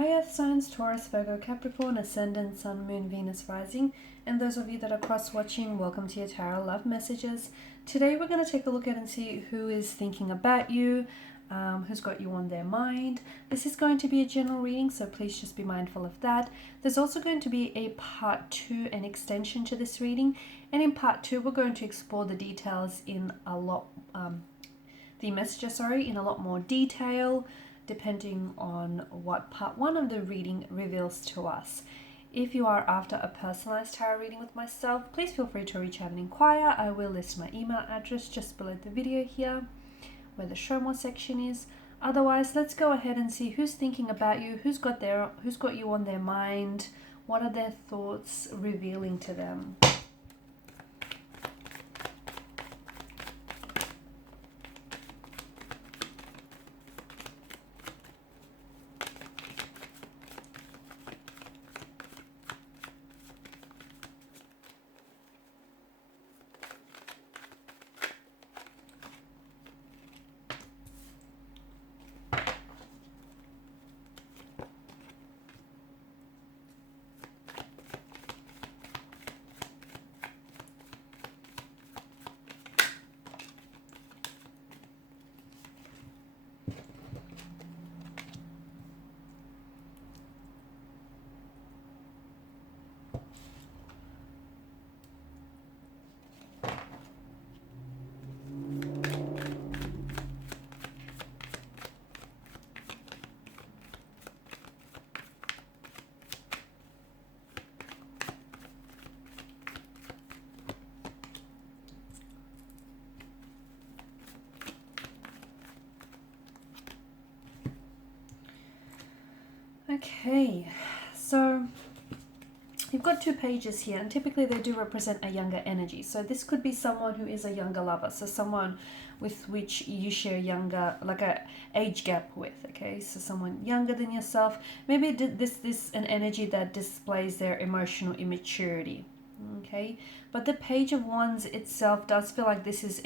Hi Earth signs, Taurus, Virgo, Capricorn, Ascendant, Sun, Moon, Venus, Rising, and those of you that are cross-watching, welcome to your Tarot Love Messages. Today we're going to take a look at and see who is thinking about you, who's got you on their mind. This is going to be a general reading, so please just be mindful of that. There's also going to be a part 2, an extension to this reading, and in part 2 we're going to explore the details in a lot, in a lot more detail, depending on what part 1 of the reading reveals to us. If you are after a personalized tarot reading with myself, please feel free to reach out and inquire. I will list my email address just below the video here, where the show more section is. Otherwise, let's go ahead and see who's thinking about you, who's got you on their mind, what are their thoughts revealing to them. Okay, so you've got 2 pages here, and typically they do represent a younger energy. So this could be someone who is a younger lover, so someone with which you share younger, like a age gap with. Okay, so someone younger than yourself. Maybe this an energy that displays their emotional immaturity. Okay, but the Page of Wands itself does feel like this is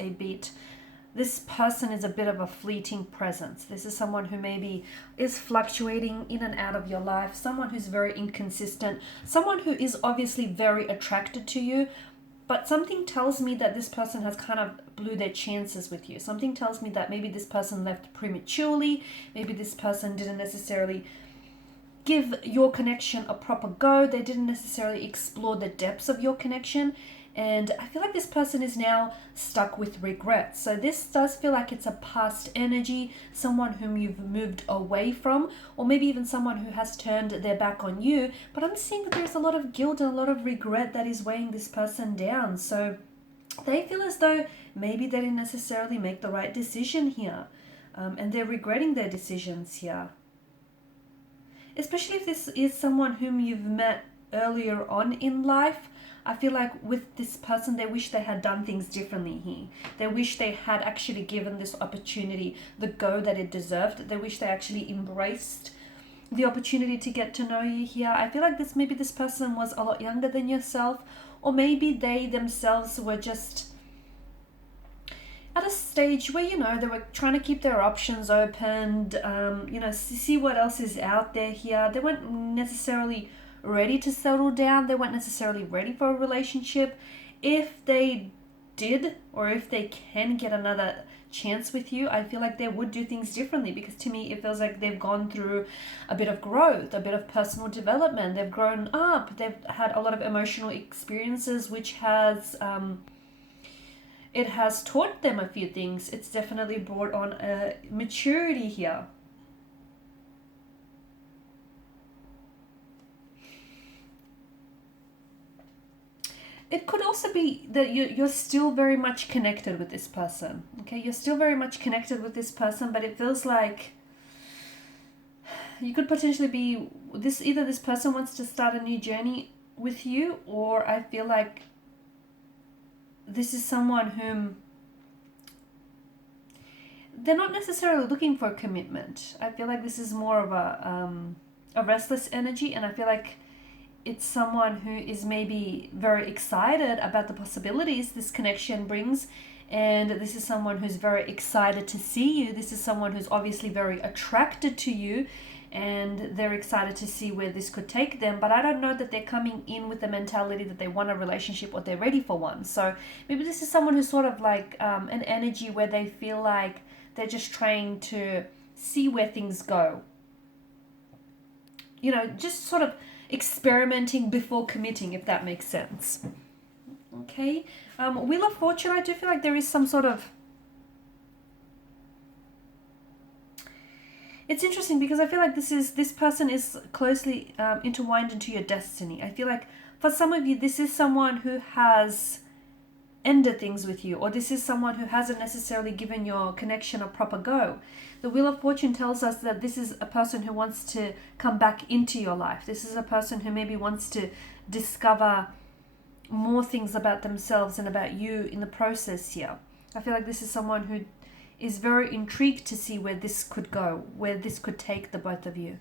this person is a bit of a fleeting presence. This is someone who maybe is fluctuating in and out of your life, someone who's very inconsistent, someone who is obviously very attracted to you, but something tells me that this person has kind of blew their chances with you. Something tells me that maybe this person left prematurely, maybe this person didn't necessarily give your connection a proper go, they didn't necessarily explore the depths of your connection. And I feel like this person is now stuck with regret. So this does feel like it's a past energy, someone whom you've moved away from, or maybe even someone who has turned their back on you. But I'm seeing that there's a lot of guilt and a lot of regret that is weighing this person down. So they feel as though maybe they didn't necessarily make the right decision here. And they're regretting their decisions here. Especially if this is someone whom you've met earlier on in life. I feel like with this person, they wish they had done things differently here. They wish they had actually given this opportunity the go that it deserved. They wish they actually embraced the opportunity to get to know you here. I feel like maybe this person was a lot younger than yourself, or maybe they themselves were just at a stage where, they were trying to keep their options open, see what else is out there here. They weren't necessarily ready to settle down. They weren't necessarily ready for a relationship. If they did, or if they can get another chance with you, I feel like they would do things differently, because to me it feels like they've gone through a bit of growth, a bit of personal development. They've grown up, they've had a lot of emotional experiences, which has it has taught them a few things. It's definitely brought on a maturity here. It could also be that you're still very much connected with this person. Okay, you're still very much connected with this person, but it feels like you could potentially be either this person wants to start a new journey with you, or I feel like this is someone whom they're not necessarily looking for commitment. I feel like this is more of a restless energy, and I feel like it's someone who is maybe very excited about the possibilities this connection brings, and this is someone who's very excited to see you. This is someone who's obviously very attracted to you, and they're excited to see where this could take them. But I don't know that they're coming in with the mentality that they want a relationship or they're ready for one. So maybe this is someone who's sort of like an energy where they feel like they're just trying to see where things go. You know, just sort of experimenting before committing, if that makes sense. Okay. Wheel of Fortune, I do feel like there is some sort of... It's interesting because I feel like this person is closely intertwined into your destiny. I feel like for some of you, this is someone who has ended things with you, or this is someone who hasn't necessarily given your connection a proper go. The Wheel of Fortune tells us that this is a person who wants to come back into your life. This is a person who maybe wants to discover more things about themselves and about you in the process here. I feel like this is someone who is very intrigued to see where this could go, where this could take the both of you.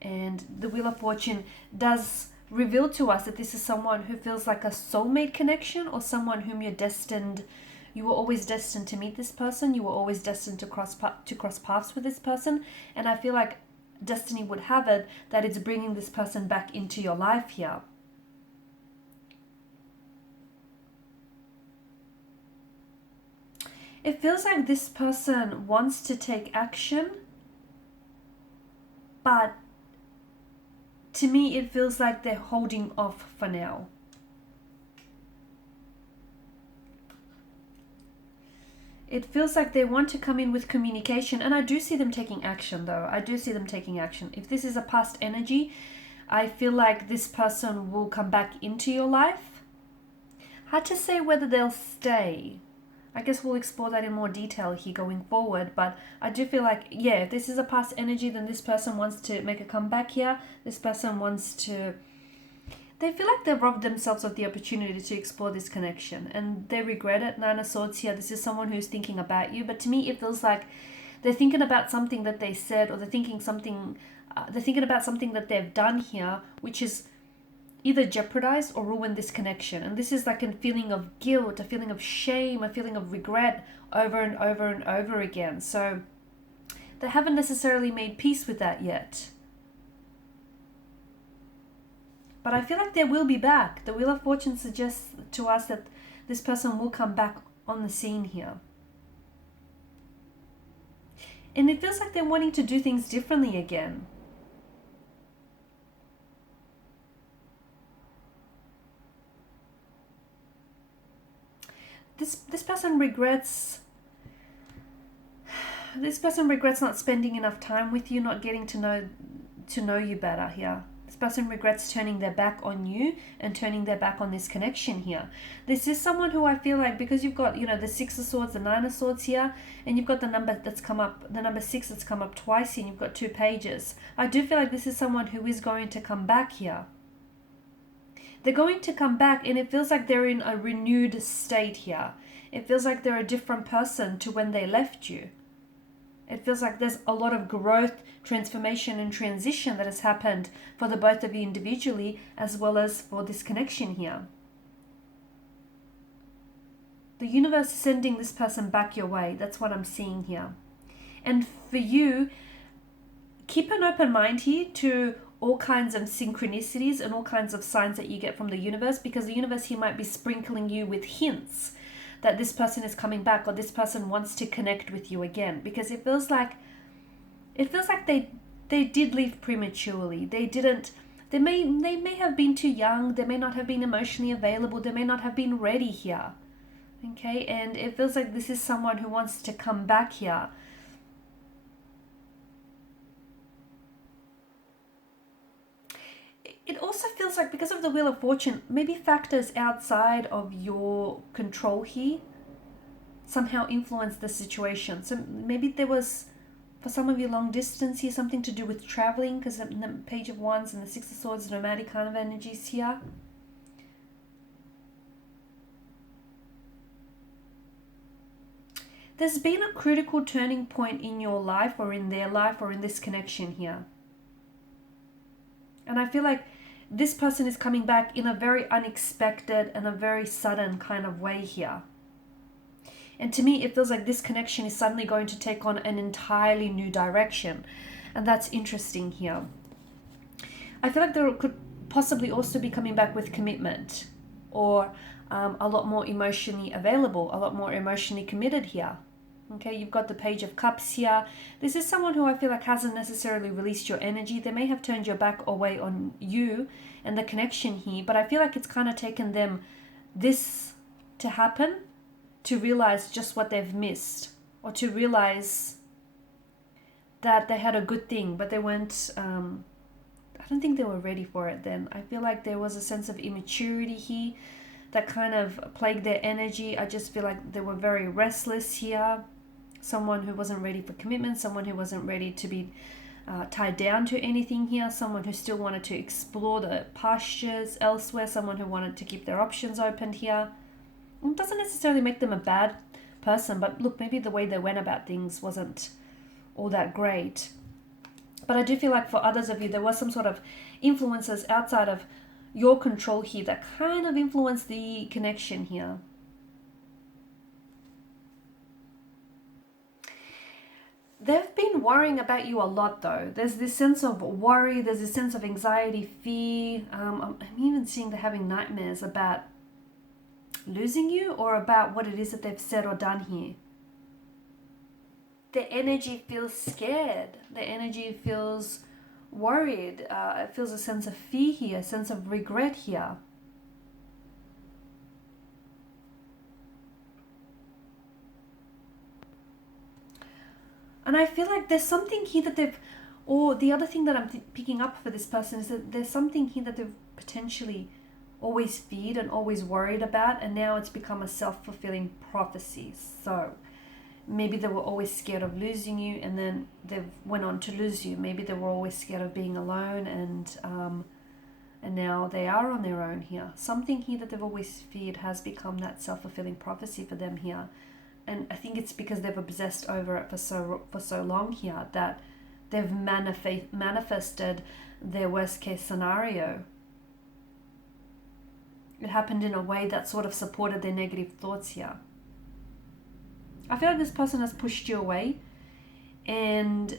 And the Wheel of Fortune does reveal to us that this is someone who feels like a soulmate connection, or someone whom you were always destined to meet this person. You were always destined to cross paths with this person. And I feel like destiny would have it that it's bringing this person back into your life here. It feels like this person wants to take action, but to me it feels like they're holding off for now. It feels like they want to come in with communication, and I do see them taking action though. I do see them taking action. If this is a past energy, I feel like this person will come back into your life. Hard to say whether they'll stay. I guess we'll explore that in more detail here going forward, but I do feel like, yeah, if this is a past energy, then this person wants to make a comeback here. This person wants to... They feel like they've robbed themselves of the opportunity to explore this connection, and they regret it. Nine of Swords here, this is someone who's thinking about you, but to me it feels like they're thinking about something that they said, or they're thinking about something that they've done here, which is either jeopardize or ruin this connection. And this is like a feeling of guilt, a feeling of shame, a feeling of regret over and over and over again. So they haven't necessarily made peace with that yet. But I feel like they will be back. The Wheel of Fortune suggests to us that this person will come back on the scene here. And it feels like they're wanting to do things differently again. This person regrets not spending enough time with you, not getting to know you better here. This person regrets turning their back on you and turning their back on this connection here. This is someone who I feel like, because you've got, the Six of Swords, the Nine of Swords here, and you've got the number that's come up, the number 6 that's come up twice here, and you've got 2 pages. I do feel like this is someone who is going to come back here. They're going to come back, and it feels like they're in a renewed state here. It feels like they're a different person to when they left you. It feels like there's a lot of growth, transformation, and transition that has happened for the both of you individually, as well as for this connection here. The universe is sending this person back your way. That's what I'm seeing here. And for you, keep an open mind here to all kinds of synchronicities and all kinds of signs that you get from the universe, because the universe here might be sprinkling you with hints that this person is coming back, or this person wants to connect with you again, because it feels like they did leave prematurely. They may have been too young, they may not have been emotionally available, they may not have been ready here. Okay, and it feels like this is someone who wants to come back here. It also feels like, because of the Wheel of Fortune, maybe factors outside of your control here somehow influenced the situation. So maybe there was, for some of you, long distance here, something to do with traveling, because the Page of Wands and the Six of Swords, nomadic kind of energies here. There's been a critical turning point in your life, or in their life, or in this connection here. And I feel like this person is coming back in a very unexpected and a very sudden kind of way here. And to me, it feels like this connection is suddenly going to take on an entirely new direction. And that's interesting here. I feel like there could possibly also be coming back with commitment, or a lot more emotionally available, a lot more emotionally committed here. Okay, you've got the Page of Cups here. This is someone who I feel like hasn't necessarily released your energy. They may have turned your back away on you and the connection here, but I feel like it's kind of taken them this to happen to realize just what they've missed, or to realize that they had a good thing, but they weren't, I don't think they were ready for it then. I feel like there was a sense of immaturity here that kind of plagued their energy. I just feel like they were very restless here. Someone who wasn't ready for commitment, someone who wasn't ready to be tied down to anything here, someone who still wanted to explore the pastures elsewhere, someone who wanted to keep their options open here. It doesn't necessarily make them a bad person, but look, maybe the way they went about things wasn't all that great. But I do feel like for others of you, there was some sort of influences outside of your control here that kind of influenced the connection here. They've been worrying about you a lot though. There's this sense of worry, there's this sense of anxiety, fear. I'm even seeing they're having nightmares about losing you, or about what it is that they've said or done here. Their energy feels scared. Their energy feels worried. It feels a sense of fear here, a sense of regret here. And I feel like there's something here that they've, or the other thing that I'm picking up for this person is that there's something here that they've potentially always feared and always worried about, and now it's become a self-fulfilling prophecy. So maybe they were always scared of losing you, and then they went on to lose you. Maybe they were always scared of being alone, and now they are on their own here. Something here that they've always feared has become that self-fulfilling prophecy for them here. And I think it's because they've obsessed over it for so long here that they've manifested their worst case scenario. It happened in a way that sort of supported their negative thoughts here. I feel like this person has pushed you away, and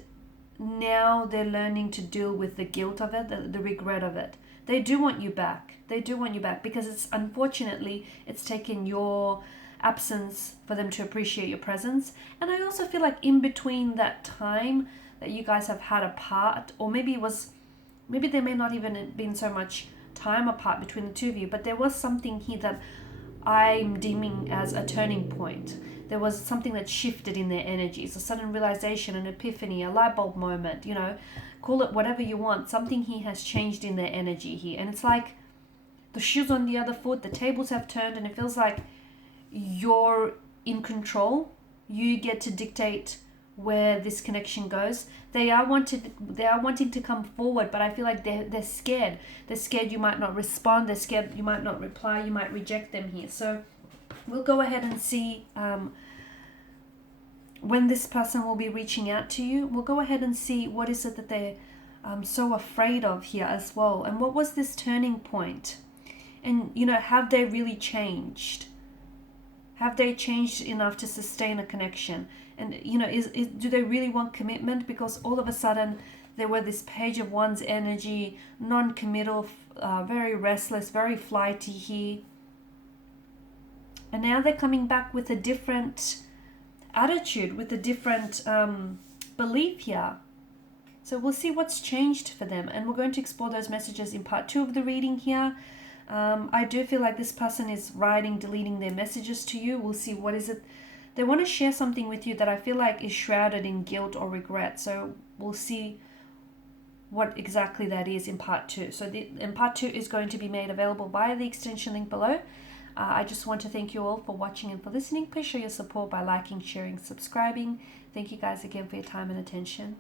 now they're learning to deal with the guilt of it, the regret of it. They do want you back. They do want you back because unfortunately it's taken your absence for them to appreciate your presence. And I also feel like in between that time that you guys have had apart, or maybe there may not even have been so much time apart between the two of you, but there was something here that I'm deeming as a turning point. There was something that shifted in their energies, a sudden realization, an epiphany, a light bulb moment, call it whatever you want. Something here has changed in their energy here. And it's like the shoe's on the other foot, the tables have turned, and it feels like you're in control. You get to dictate where this connection goes. They are wanting to come forward, but I feel like they're scared. They're scared you might not respond. They're scared you might not reply. You might reject them here. So we'll go ahead and see when this person will be reaching out to you. We'll go ahead and see what is it that they're so afraid of here as well. And what was this turning point? And, have they really changed? Have they changed enough to sustain a connection? And, do they really want commitment? Because all of a sudden there were this Page of Wands energy, non-committal, very restless, very flighty here. And now they're coming back with a different attitude, with a different belief here. So we'll see what's changed for them. And we're going to explore those messages in part 2 of the reading here. I do feel like this person is deleting their messages to you. We'll see what is it. They want to share something with you that I feel like is shrouded in guilt or regret. So we'll see what exactly that is in part 2. So in part 2 is going to be made available via the extension link below. I just want to thank you all for watching and for listening. Please show your support by liking, sharing, subscribing. Thank you guys again for your time and attention.